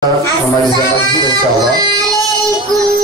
Assalamualaikum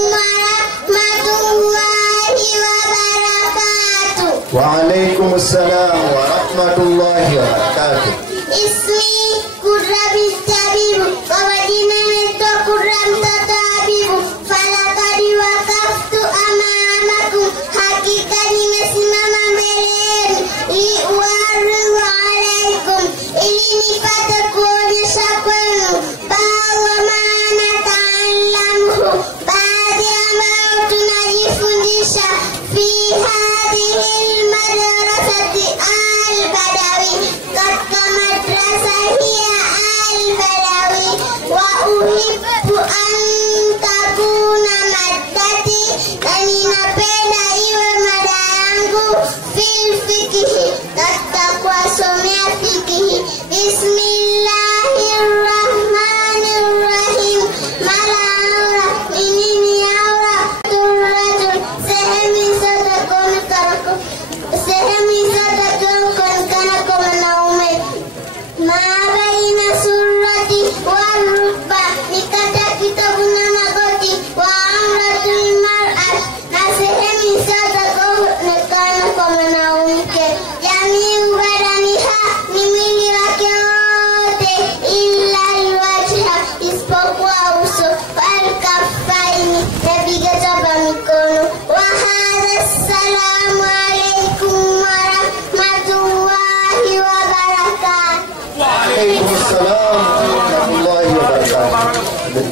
warahmatullahi wabarakatuh. Waalaikumsalam warahmatullahi wabarakatuh. Ismi Kurrabi Tabibu Kawadina Meto Kurram Tatabibu Falakadi wakaftu amamakum Hakikani mesimama mbeleni Iwaru alaikum Ili nipate kuonyesha kwenu bahwa maana ta'allamuhu baadhi ambao tunajifundisha fi hadhihi madrasati al-badawi katika madrasa hii al-badawi wa uhibbu an takuna maddati na ninapenda iwe mada yangu fil fikihi katika kuwasomea fikihi. Bismillahirrahmanirrahim. Mala aura ni nini aura? Turajul sehemu zote kuonekana kwa mwanaume. Mabaina surati wal rukba ni kati ya kitovu na magoti. Wa amratul mar'at na sehemu zote kuonekana kwa mwanamke. Jamii badaniha ni mwili wake wote illa alwajha isipokuwa uso wal kaffaini na viganja vya mikono. Wa hadha assalamu alaikum warahmatullahi wabarakatuh. Waalaikumsalam warahmatullahi wabarakatuh.